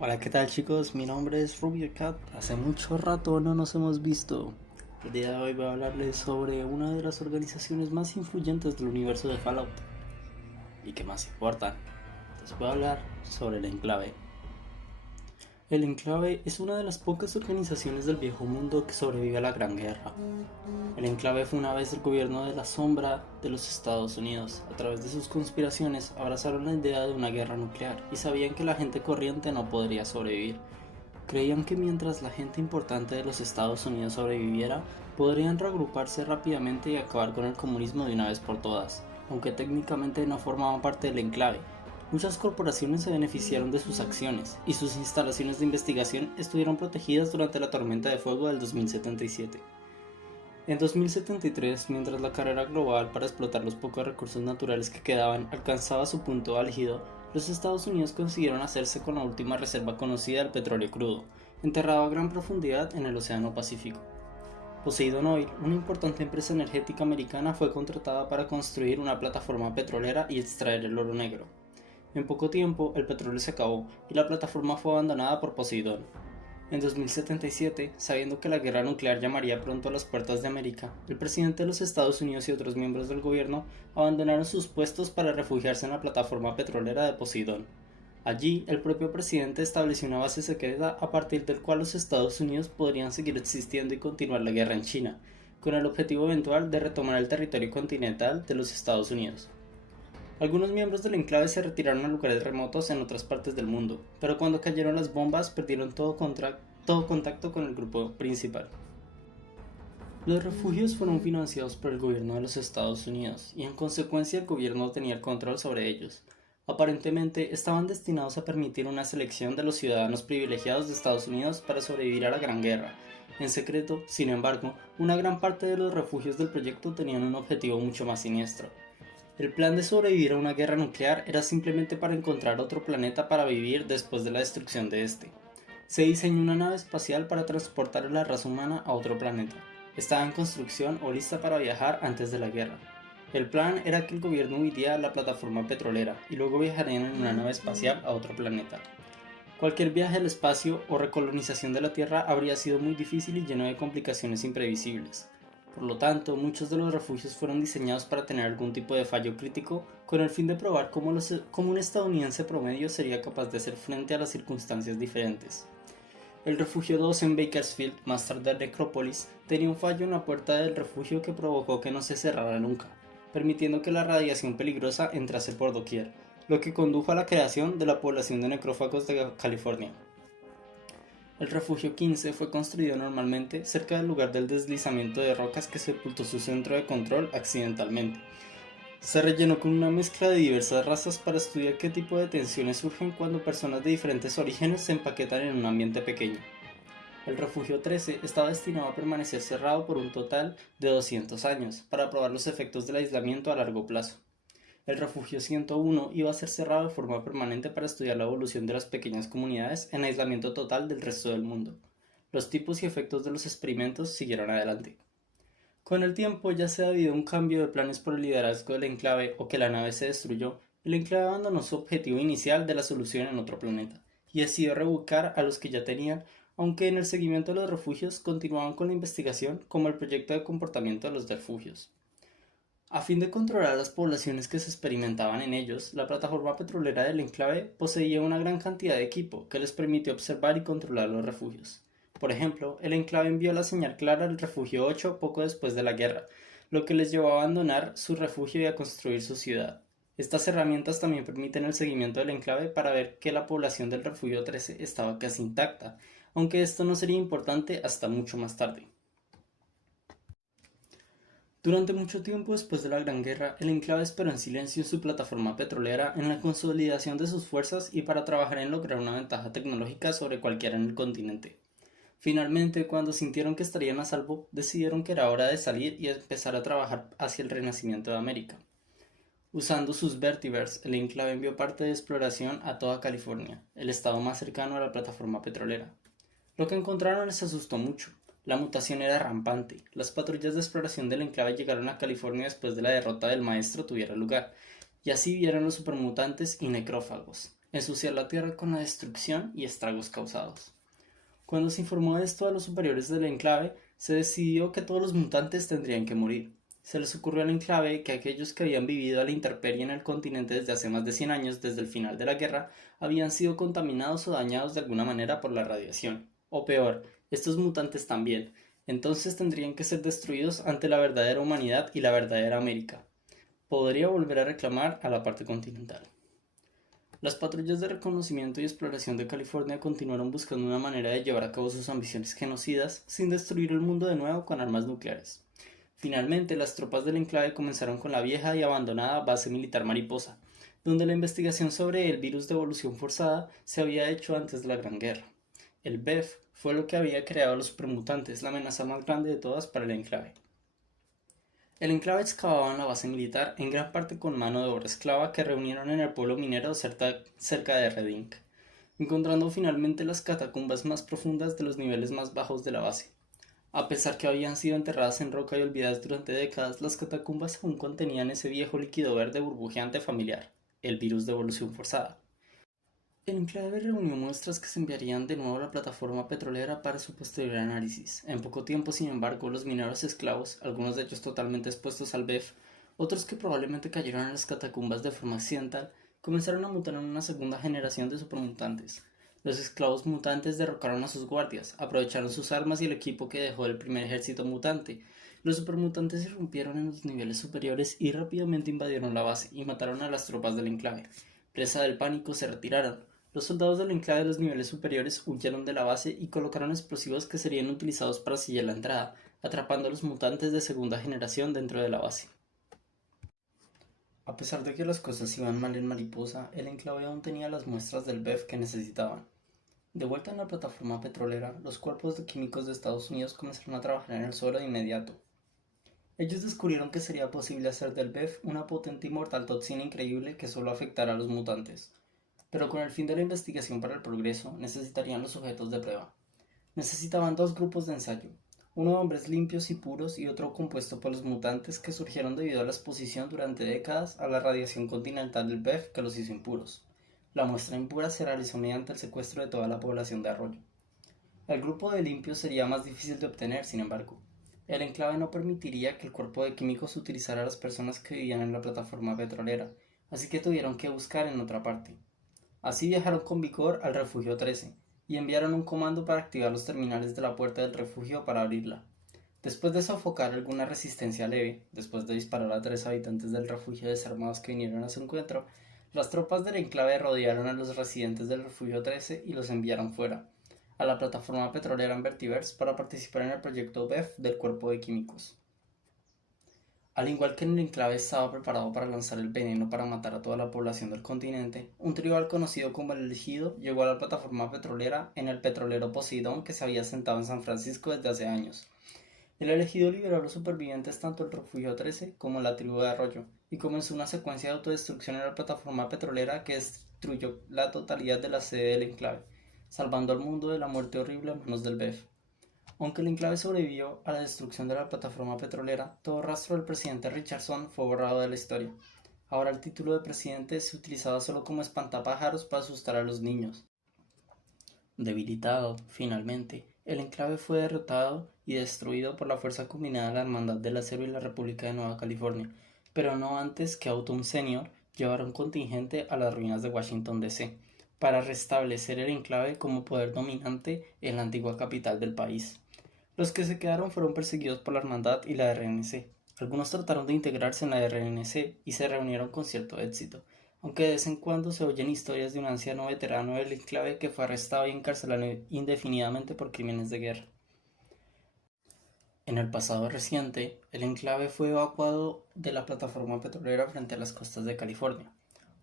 Hola, ¿qué tal chicos? Mi nombre es Rubio Cat. Hace mucho rato no nos hemos visto. El día de hoy voy a hablarles sobre una de las organizaciones más influyentes del universo de Fallout y que más importan. Les voy a hablar sobre el Enclave. El Enclave es una de las pocas organizaciones del viejo mundo que sobrevive a la Gran Guerra. El Enclave fue una vez el gobierno de la sombra de los Estados Unidos. A través de sus conspiraciones abrazaron la idea de una guerra nuclear y sabían que la gente corriente no podría sobrevivir. Creían que mientras la gente importante de los Estados Unidos sobreviviera, podrían reagruparse rápidamente y acabar con el comunismo de una vez por todas, aunque técnicamente no formaban parte del enclave. Muchas corporaciones se beneficiaron de sus acciones, y sus instalaciones de investigación estuvieron protegidas durante la tormenta de fuego del 2077. En 2073, mientras la carrera global para explotar los pocos recursos naturales que quedaban alcanzaba su punto álgido, los Estados Unidos consiguieron hacerse con la última reserva conocida del petróleo crudo, enterrado a gran profundidad en el Océano Pacífico. Poseidon Oil, una importante empresa energética americana, fue contratada para construir una plataforma petrolera y extraer el oro negro. En poco tiempo, el petróleo se acabó y la plataforma fue abandonada por Poseidon. En 2077, sabiendo que la guerra nuclear llamaría pronto a las puertas de América, el presidente de los Estados Unidos y otros miembros del gobierno abandonaron sus puestos para refugiarse en la plataforma petrolera de Poseidón. Allí, el propio presidente estableció una base secreta a partir del cual los Estados Unidos podrían seguir existiendo y continuar la guerra en China, con el objetivo eventual de retomar el territorio continental de los Estados Unidos. Algunos miembros del enclave se retiraron a lugares remotos en otras partes del mundo, pero cuando cayeron las bombas perdieron todo contacto con el grupo principal. Los refugios fueron financiados por el gobierno de los Estados Unidos y en consecuencia el gobierno tenía el control sobre ellos. Aparentemente estaban destinados a permitir una selección de los ciudadanos privilegiados de Estados Unidos para sobrevivir a la Gran Guerra. En secreto, sin embargo, una gran parte de los refugios del proyecto tenían un objetivo mucho más siniestro. El plan de sobrevivir a una guerra nuclear era simplemente para encontrar otro planeta para vivir después de la destrucción de este. Se diseñó una nave espacial para transportar a la raza humana a otro planeta. Estaba en construcción o lista para viajar antes de la guerra. El plan era que el gobierno huiría a la plataforma petrolera y luego viajarían en una nave espacial a otro planeta. Cualquier viaje al espacio o recolonización de la Tierra habría sido muy difícil y lleno de complicaciones imprevisibles. Por lo tanto, muchos de los refugios fueron diseñados para tener algún tipo de fallo crítico con el fin de probar cómo un estadounidense promedio sería capaz de hacer frente a las circunstancias diferentes. El refugio 2 en Bakersfield, más tarde Necrópolis, tenía un fallo en la puerta del refugio que provocó que no se cerrara nunca, permitiendo que la radiación peligrosa entrase por doquier, lo que condujo a la creación de la población de necrófagos de California. El refugio 15 fue construido normalmente cerca del lugar del deslizamiento de rocas que sepultó su centro de control accidentalmente. Se rellenó con una mezcla de diversas razas para estudiar qué tipo de tensiones surgen cuando personas de diferentes orígenes se empaquetan en un ambiente pequeño. El refugio 13 estaba destinado a permanecer cerrado por un total de 200 años para probar los efectos del aislamiento a largo plazo. El refugio 101 iba a ser cerrado de forma permanente para estudiar la evolución de las pequeñas comunidades en aislamiento total del resto del mundo. Los tipos y efectos de los experimentos siguieron adelante. Con el tiempo, ya sea debido a un cambio de planes por el liderazgo del enclave o que la nave se destruyó, el enclave abandonó su objetivo inicial de la solución en otro planeta y decidió reubicar a los que ya tenían, aunque en el seguimiento de los refugios continuaban con la investigación como el proyecto de comportamiento de los refugios. A fin de controlar las poblaciones que se experimentaban en ellos, la plataforma petrolera del enclave poseía una gran cantidad de equipo que les permitió observar y controlar los refugios. Por ejemplo, el enclave envió la señal clara al refugio 8 poco después de la guerra, lo que les llevó a abandonar su refugio y a construir su ciudad. Estas herramientas también permiten el seguimiento del enclave para ver que la población del refugio 13 estaba casi intacta, aunque esto no sería importante hasta mucho más tarde. Durante mucho tiempo después de la Gran Guerra, el enclave esperó en silencio en su plataforma petrolera en la consolidación de sus fuerzas y para trabajar en lograr una ventaja tecnológica sobre cualquiera en el continente. Finalmente, cuando sintieron que estarían a salvo, decidieron que era hora de salir y empezar a trabajar hacia el renacimiento de América. Usando sus Vertiverse, el enclave envió parte de exploración a toda California, el estado más cercano a la plataforma petrolera. Lo que encontraron les asustó mucho. La mutación era rampante. Las patrullas de exploración del enclave llegaron a California después de la derrota del maestro tuviera lugar, y así vieron los supermutantes y necrófagos. ensuciar la tierra con la destrucción y estragos causados. Cuando se informó de esto a los superiores del enclave, se decidió que todos los mutantes tendrían que morir. Se les ocurrió al enclave que aquellos que habían vivido a la intemperie en el continente desde hace más de 100 años, desde el final de la guerra, habían sido contaminados o dañados de alguna manera por la radiación. O peor, estos mutantes también. Entonces tendrían que ser destruidos ante la verdadera humanidad y la verdadera América. Podría volver a reclamar a la parte continental. Las patrullas de reconocimiento y exploración de California continuaron buscando una manera de llevar a cabo sus ambiciones genocidas sin destruir el mundo de nuevo con armas nucleares. Finalmente, las tropas del enclave comenzaron con la vieja y abandonada base militar Mariposa, donde la investigación sobre el virus de evolución forzada se había hecho antes de la Gran Guerra. El BEF fue lo que había creado a los supermutantes, la amenaza más grande de todas para el enclave. El enclave excavaba en la base militar, en gran parte con mano de obra esclava que reunieron en el pueblo minero cerca de Red Inc., encontrando finalmente las catacumbas más profundas de los niveles más bajos de la base. A pesar que habían sido enterradas en roca y olvidadas durante décadas, las catacumbas aún contenían ese viejo líquido verde burbujeante familiar, el virus de evolución forzada. El enclave reunió muestras que se enviarían de nuevo a la plataforma petrolera para su posterior análisis. En poco tiempo, sin embargo, los mineros esclavos, algunos de ellos totalmente expuestos al BEF, otros que probablemente cayeron en las catacumbas de forma accidental, comenzaron a mutar en una segunda generación de supermutantes. Los esclavos mutantes derrocaron a sus guardias, aprovecharon sus armas y el equipo que dejó el primer ejército mutante. Los supermutantes irrumpieron en los niveles superiores y rápidamente invadieron la base y mataron a las tropas del enclave. Presa del pánico, se retiraron. Los soldados del enclave de los niveles superiores huyeron de la base y colocaron explosivos que serían utilizados para sellar la entrada, atrapando a los mutantes de segunda generación dentro de la base. A pesar de que las cosas iban mal en Mariposa, el enclave aún tenía las muestras del BEF que necesitaban. De vuelta en la plataforma petrolera, los cuerpos de químicos de Estados Unidos comenzaron a trabajar en el suelo de inmediato. Ellos descubrieron que sería posible hacer del BEF una potente y mortal toxina increíble que solo afectará a los mutantes. Pero con el fin de la investigación para el progreso, necesitarían los sujetos de prueba. Necesitaban dos grupos de ensayo, uno de hombres limpios y puros y otro compuesto por los mutantes que surgieron debido a la exposición durante décadas a la radiación continental del BEF que los hizo impuros. La muestra impura se realizó mediante el secuestro de toda la población de Arroyo. El grupo de limpios sería más difícil de obtener, sin embargo. El enclave no permitiría que el cuerpo de químicos utilizara a las personas que vivían en la plataforma petrolera, así que tuvieron que buscar en otra parte. Así viajaron con vigor al refugio 13 y enviaron un comando para activar los terminales de la puerta del refugio para abrirla. Después de sofocar alguna resistencia leve, después de disparar a 3 habitantes del refugio desarmados que vinieron a su encuentro, las tropas del enclave rodearon a los residentes del refugio 13 y los enviaron fuera, a la plataforma petrolera en Vertiverse para participar en el proyecto BEF del cuerpo de químicos. Al igual que el enclave estaba preparado para lanzar el veneno para matar a toda la población del continente, un tribal conocido como el Elegido llegó a la plataforma petrolera en el petrolero Poseidón que se había asentado en San Francisco desde hace años. El Elegido liberó a los supervivientes tanto del refugio 13 como la tribu de Arroyo, y comenzó una secuencia de autodestrucción en la plataforma petrolera que destruyó la totalidad de la sede del enclave, salvando al mundo de la muerte horrible a manos del BEF. Aunque el enclave sobrevivió a la destrucción de la plataforma petrolera, todo rastro del presidente Richardson fue borrado de la historia. Ahora el título de presidente se utilizaba solo como espantapájaros para asustar a los niños. Debilitado, finalmente, el enclave fue derrotado y destruido por la fuerza combinada de la Hermandad del Acero y la República de Nueva California, pero no antes que Autumn Senior llevara un contingente a las ruinas de Washington D.C. para restablecer el enclave como poder dominante en la antigua capital del país. Los que se quedaron fueron perseguidos por la Hermandad y la RNC. Algunos trataron de integrarse en la RNC y se reunieron con cierto éxito, aunque de vez en cuando se oyen historias de un anciano veterano del enclave que fue arrestado y encarcelado indefinidamente por crímenes de guerra. En el pasado reciente, el enclave fue evacuado de la plataforma petrolera frente a las costas de California.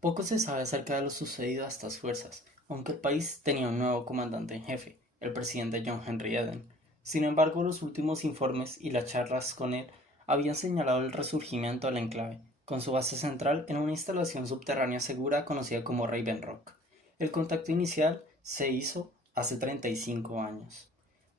Poco se sabe acerca de lo sucedido a estas fuerzas, aunque el país tenía un nuevo comandante en jefe, el presidente John Henry Eden. Sin embargo, los últimos informes y las charlas con él habían señalado el resurgimiento del enclave, con su base central en una instalación subterránea segura conocida como Raven Rock. El contacto inicial se hizo hace 35 años.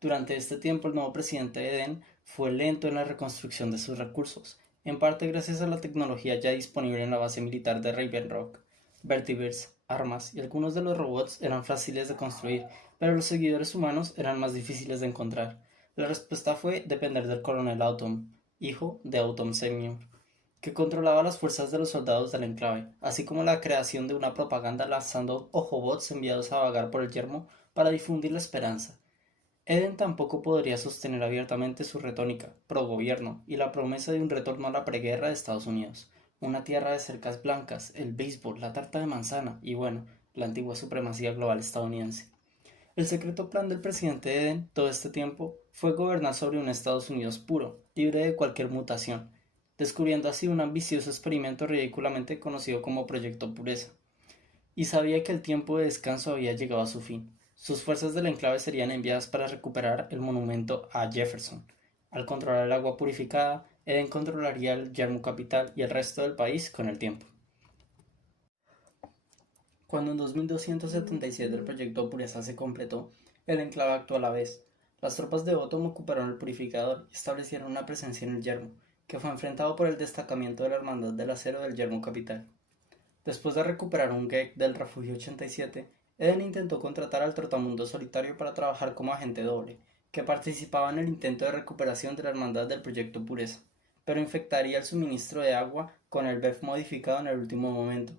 Durante este tiempo, el nuevo presidente Eden fue lento en la reconstrucción de sus recursos, en parte gracias a la tecnología ya disponible en la base militar de Raven Rock. Vertiverse armas y algunos de los robots eran fáciles de construir, pero los seguidores humanos eran más difíciles de encontrar. La respuesta fue depender del coronel Autumn, hijo de Autumn Senior, que controlaba las fuerzas de los soldados del enclave, así como la creación de una propaganda lanzando ojobots enviados a vagar por el yermo para difundir la esperanza. Eden tampoco podría sostener abiertamente su retórica pro-gobierno y la promesa de un retorno a la preguerra de Estados Unidos, una tierra de cercas blancas, el béisbol, la tarta de manzana y, bueno, la antigua supremacía global estadounidense. El secreto plan del presidente Eden todo este tiempo fue gobernar sobre un Estados Unidos puro, libre de cualquier mutación, descubriendo así un ambicioso experimento ridículamente conocido como Proyecto Pureza. Y sabía que el tiempo de descanso había llegado a su fin. Sus fuerzas del enclave serían enviadas para recuperar el monumento a Jefferson. Al controlar el agua purificada, Eden controlaría el yermo capital y el resto del país con el tiempo. Cuando en 2277 el proyecto Pureza se completó, el enclave actuó a la vez. Las tropas de Otto ocuparon el purificador y establecieron una presencia en el yermo, que fue enfrentado por el destacamento de la Hermandad del Acero del yermo capital. Después de recuperar un Gek del Refugio 87, Eden intentó contratar al Trotamundo Solitario para trabajar como agente doble, que participaba en el intento de recuperación de la Hermandad del Proyecto Pureza, pero infectaría el suministro de agua con el BEF modificado en el último momento.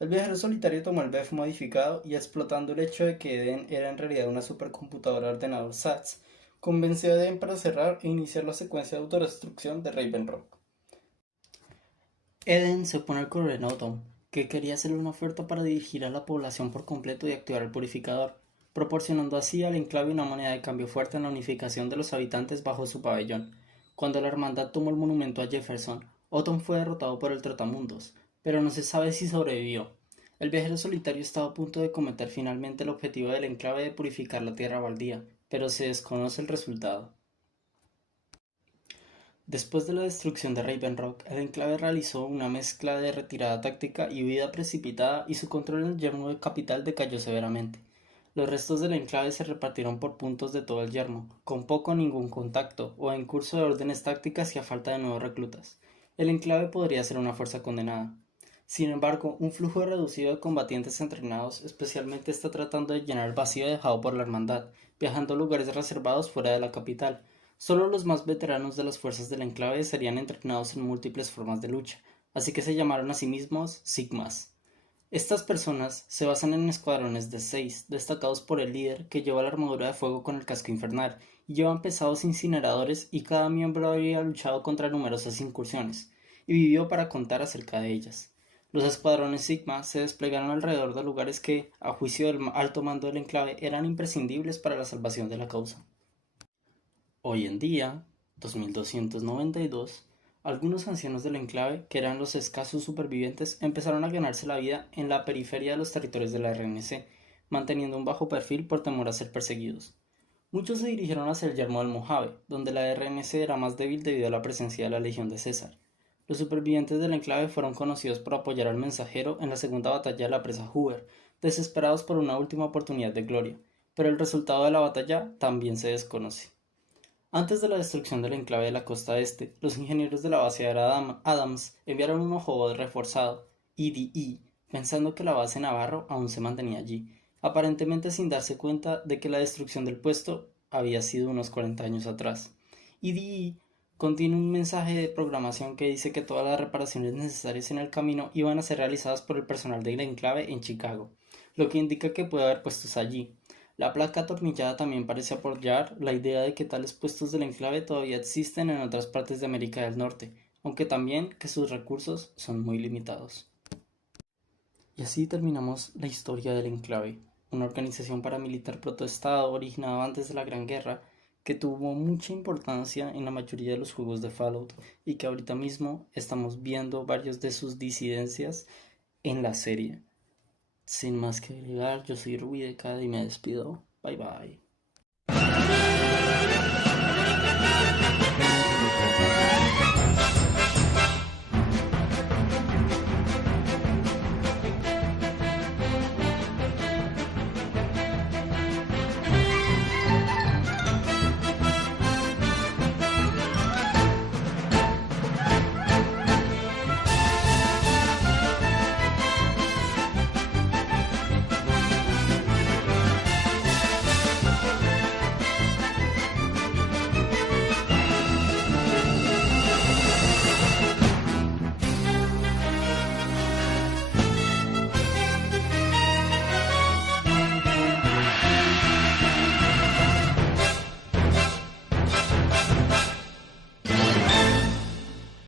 El viajero solitario tomó el BEF modificado y, explotando el hecho de que Eden era en realidad una supercomputadora ordenador SATS, convenció a Eden para cerrar e iniciar la secuencia de autodestrucción de Raven Rock. Eden se opone al coronel Autumn, que quería hacerle una oferta para dirigir a la población por completo y activar el purificador, proporcionando así al enclave una moneda de cambio fuerte en la unificación de los habitantes bajo su pabellón. Cuando la hermandad tomó el monumento a Jefferson, Autumn fue derrotado por el Trotamundos, pero no se sabe si sobrevivió. El viajero solitario estaba a punto de cometer finalmente el objetivo del enclave de purificar la tierra baldía, pero se desconoce el resultado. Después de la destrucción de Raven Rock, el enclave realizó una mezcla de retirada táctica y huida precipitada y su control en el yermo capital decayó severamente. Los restos del enclave se repartieron por puntos de todo el yermo, con poco o ningún contacto, o en curso de órdenes tácticas y a falta de nuevos reclutas. El enclave podría ser una fuerza condenada. Sin embargo, un flujo reducido de combatientes entrenados especialmente está tratando de llenar el vacío dejado por la hermandad, viajando a lugares reservados fuera de la capital. Solo los más veteranos de las fuerzas del enclave serían entrenados en múltiples formas de lucha, así que se llamaron a sí mismos Sigmas. Estas personas se basan en escuadrones de 6, destacados por el líder, que lleva la armadura de fuego con el casco infernal, y llevan pesados incineradores, y cada miembro había luchado contra numerosas incursiones, y vivió para contar acerca de ellas. Los escuadrones Sigma se desplegaron alrededor de lugares que, a juicio del alto mando del enclave, eran imprescindibles para la salvación de la causa. Hoy en día, 2292, algunos ancianos del enclave, que eran los escasos supervivientes, empezaron a ganarse la vida en la periferia de los territorios de la RNC, manteniendo un bajo perfil por temor a ser perseguidos. Muchos se dirigieron hacia el yermo del Mojave, donde la RNC era más débil debido a la presencia de la Legión de César. Los supervivientes del enclave fueron conocidos por apoyar al mensajero en la segunda batalla de la presa Hoover, desesperados por una última oportunidad de gloria, pero el resultado de la batalla también se desconoce. Antes de la destrucción del enclave de la costa este, los ingenieros de la base aérea Adams enviaron un ojobot reforzado, EDE, pensando que la base Navarro aún se mantenía allí, aparentemente sin darse cuenta de que la destrucción del puesto había sido unos 40 años atrás. EDE contiene un mensaje de programación que dice que todas las reparaciones necesarias en el camino iban a ser realizadas por el personal del enclave en Chicago, lo que indica que puede haber puestos allí. La placa atornillada también parece apoyar la idea de que tales puestos del enclave todavía existen en otras partes de América del Norte, aunque también que sus recursos son muy limitados. Y así terminamos la historia del enclave, una organización paramilitar protoestado originada antes de la Gran Guerra, que tuvo mucha importancia en la mayoría de los juegos de Fallout y que ahorita mismo estamos viendo varios de sus disidencias en la serie. Sin más que agregar, yo soy Ruby de Cada y me despido. Bye bye.